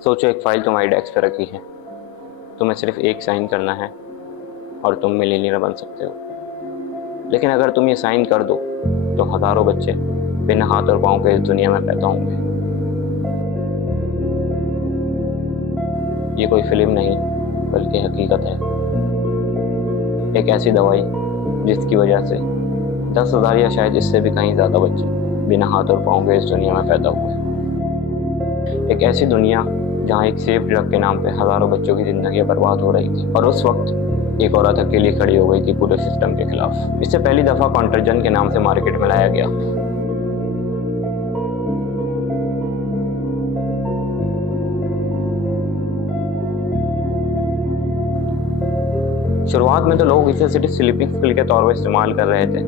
सोचो एक फ़ाइल तुम्हारी डेस्क पर रखी है, तुम्हें सिर्फ एक साइन करना है और तुम मिलियनेयर बन सकते हो। लेकिन अगर तुम ये साइन कर दो तो हज़ारों बच्चे बिना हाथ और पाँव के इस दुनिया में पैदा होंगे। ये कोई फिल्म नहीं बल्कि हकीकत है। एक ऐसी दवाई जिसकी वजह से 10,000 या शायद इससे भी कहीं ज़्यादा बच्चे बिना हाथ और पाँव के इस दुनिया में पैदा हुए। एक ऐसी दुनिया जहाँ एक सेफ ड्रग के नाम पे हज़ारों बच्चों की ज़िंदगी बर्बाद हो रही थी, और उस वक्त एक औरत अकेली खड़ी हो गई थी पूरे सिस्टम के खिलाफ। इससे पहली दफ़ा कॉन्ट्राजन के नाम से मार्केट में लाया गया। शुरुआत में तो लोग इसे सिर्फ स्लीपिंग पिल के तौर पर इस्तेमाल कर रहे थे,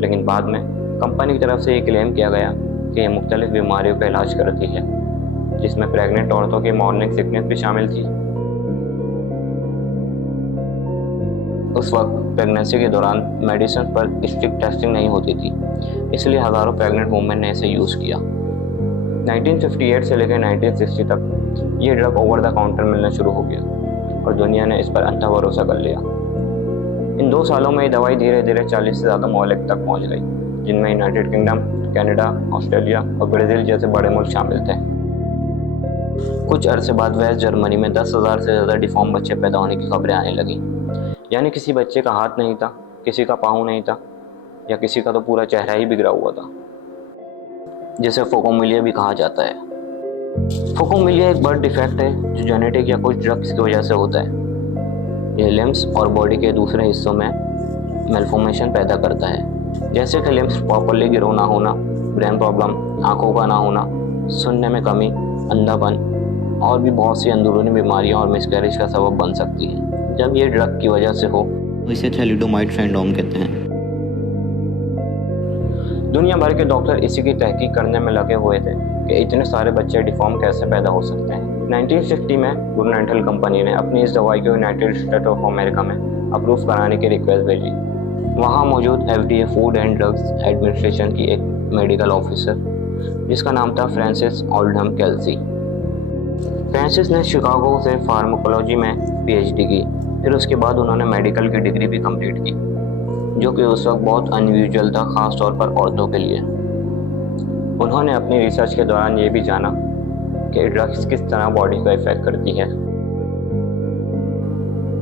लेकिन बाद में कंपनी की तरफ से ये क्लेम किया गया कि यह मुख्तलिफ बीमारियों का इलाज करती है, जिसमें प्रेग्नेंट औरतों की मॉर्निंग सिकनेस भी शामिल थी। उस वक्त प्रेगनेंसी के दौरान मेडिसिन पर स्ट्रिक्ट टेस्टिंग नहीं होती थी, इसलिए हज़ारों प्रेग्नेंट वुमेन ने इसे यूज़ किया। 1958 से लेकर 1960 तक ये ड्रग ओवर द काउंटर मिलना शुरू हो गया और दुनिया ने इस पर अंधा भरोसा कर लिया। इन 2 सालों में ये दवाई धीरे धीरे 40 से ज़्यादा ममालिक तक पहुंच गई, जिनमें यूनाइटेड किंगडम, कनाडा, ऑस्ट्रेलिया और ब्राज़ील जैसे बड़े मुल्क शामिल थे। कुछ अरसे बाद वेस्ट जर्मनी में 10,000 से ज़्यादा डिफॉर्म बच्चे पैदा होने की खबरें आने लगी। यानी किसी बच्चे का हाथ नहीं था, किसी का पाँव नहीं था, या किसी का तो पूरा चेहरा ही बिगड़ा हुआ था, जिसे फोकोमिलिया भी कहा जाता है। फोकोमिलिया एक बर्थ डिफेक्ट है जो जेनेटिक या कुछ ड्रग्स की वजह से होता है। यह लिम्स और बॉडी के दूसरे हिस्सों में मेलफॉर्मेशन पैदा करता है, जैसे कि लिम्स प्रॉपरली ग्रो ना होना, ब्रेन प्रॉब्लम, आंखों का ना होना, सुनने में कमी, अंधापन और भी बहुत सी अंदरूनी बीमारियां और मिसकैरेज का सबब बन सकती है। जब ये ड्रग की वजह से हो तो इसे थैलिडोमाइड सिंड्रोम कहते हैं। दुनिया भर के डॉक्टर इसी की तहकीक करने में लगे हुए थे कि इतने सारे बच्चे डिफॉर्म कैसे पैदा हो सकते हैं। 1960 में गुडनेंटल कंपनी ने अपनी इस दवाई को यूनाइटेड स्टेट ऑफ अमेरिका में अप्रूव कराने की रिक्वेस्ट भेजी। वहाँ मौजूद FDA food and drugs administration की एक मेडिकल ऑफिसर, जिसका नाम था फ्रांसिस ओल्डहम केल्सी। फ्रांसिस ने शिकागो से फार्माकोलॉजी में PhD की, फिर उसके बाद उन्होंने मेडिकल की डिग्री भी कंप्लीट की, जो कि उस वक्त बहुत अनयूजुअल था, ख़ास तौर पर औरतों के लिए। उन्होंने अपनी रिसर्च के दौरान ये भी जाना कि ड्रग्स किस तरह बॉडी को इफेक्ट करती है।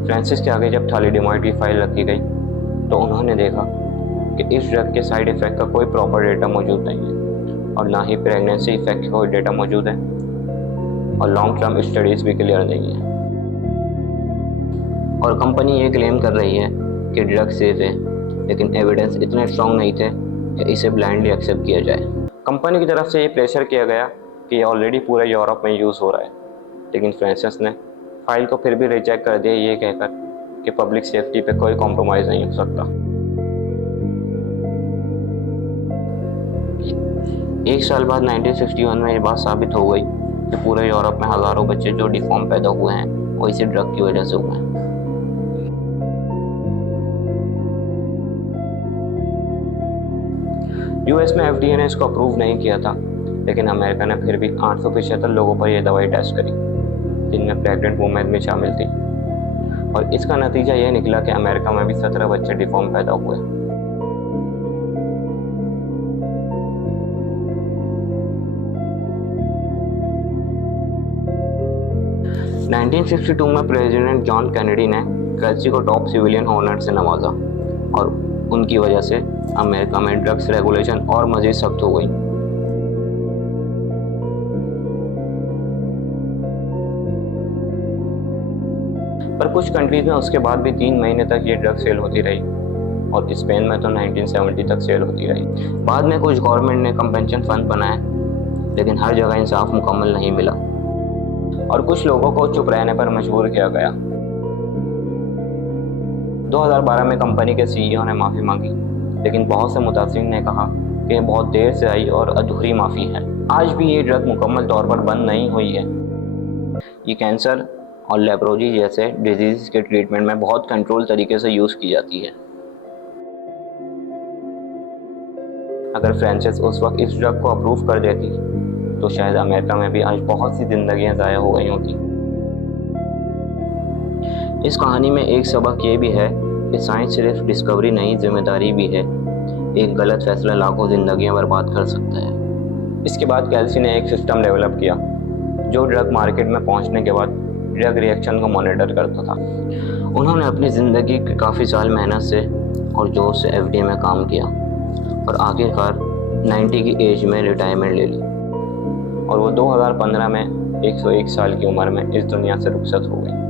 फ्रांसिस के आगे जब थैलिडोमाइड की फाइल रखी गई तो उन्होंने देखा कि इस ड्रग के साइड इफ़ेक्ट का कोई प्रॉपर डेटा मौजूद नहीं है, और ना ही प्रेगनेंसी इफेक्ट का कोई डेटा मौजूद है, और लॉन्ग टर्म स्टडीज़ भी क्लियर नहीं है। और कंपनी ये क्लेम कर रही है कि ड्रग सेफ है, लेकिन एविडेंस इतने स्ट्रॉन्ग नहीं थे कि इसे ब्लाइंडली एक्सेप्ट किया जाए। कंपनी की तरफ से ये प्रेशर किया गया कि ये ऑलरेडी पूरे यूरोप में यूज़ हो रहा है, लेकिन फ्रांसिस ने फाइल को फिर भी रिजेक्ट कर दिया, ये कहकर कि पब्लिक सेफ्टी पे कोई कॉम्प्रोमाइज़ नहीं हो सकता। एक साल बाद 1961 में ये बात साबित हो गई कि पूरे यूरोप में हज़ारों बच्चे जो डिफॉर्म पैदा हुए हैं वो इसी ड्रग की वजह से हुए हैं। US में FDA ने इसको अप्रूव नहीं किया था, लेकिन अमेरिका ने फिर भी 875 लोगों पर यह दवाई टेस्ट करी, जिनमें प्रेग्नेंट वुमेन भी शामिल थी, और इसका नतीजा यह निकला कि अमेरिका में भी 17 बच्चे डिफॉर्म पैदा हुए। 1962 में प्रेसिडेंट जॉन कैनेडी ने केल्सी को टॉप सिविलियन ऑनर से नवाजा, और उनकी वजह से अमेरिका में ड्रग्स रेगुलेशन और मज़ीद सख्त हो गई। पर कुछ कंट्रीज में उसके बाद भी 3 महीने तक ये ड्रग सेल होती रही, और स्पेन में तो 1970 तक सेल होती रही। बाद में कुछ गवर्नमेंट ने कंपेंशन फंड बनाए, लेकिन हर जगह इंसाफ मुकम्मल नहीं मिला, और कुछ लोगों को चुप रहने पर मजबूर किया गया। 2012 में कंपनी के CEO ने माफ़ी मांगी, लेकिन बहुत से मुतासिरीन ने कहा कि यह बहुत देर से आई और अधूरी माफ़ी है। आज भी ये ड्रग मुकम्मल तौर पर बंद नहीं हुई है। ये कैंसर और लेप्रोजी जैसे डिजीज़ के ट्रीटमेंट में बहुत कंट्रोल तरीके से यूज़ की जाती है। अगर फ्रांसिस उस वक्त इस ड्रग को अप्रूव कर देती तो शायद अमेरिका में भी आज बहुत सी जिंदगियां ज़ाया हो गई होती। इस कहानी में एक सबक ये भी है कि साइंस सिर्फ डिस्कवरी नहीं, जिम्मेदारी भी है। एक गलत फैसला लाखों जिंदगियां बर्बाद कर सकता है। इसके बाद कैल्सी ने एक सिस्टम डेवलप किया जो ड्रग मार्केट में पहुंचने के बाद ड्रग रिएक्शन को मॉनिटर करता था। उन्होंने अपनी ज़िंदगी के काफ़ी साल मेहनत से और जोश से FDA में काम किया और आखिरकार 90 की एज में रिटायरमेंट ले ली और वो 2015 में 101 साल की उम्र में इस दुनिया से रुखसत हो गई।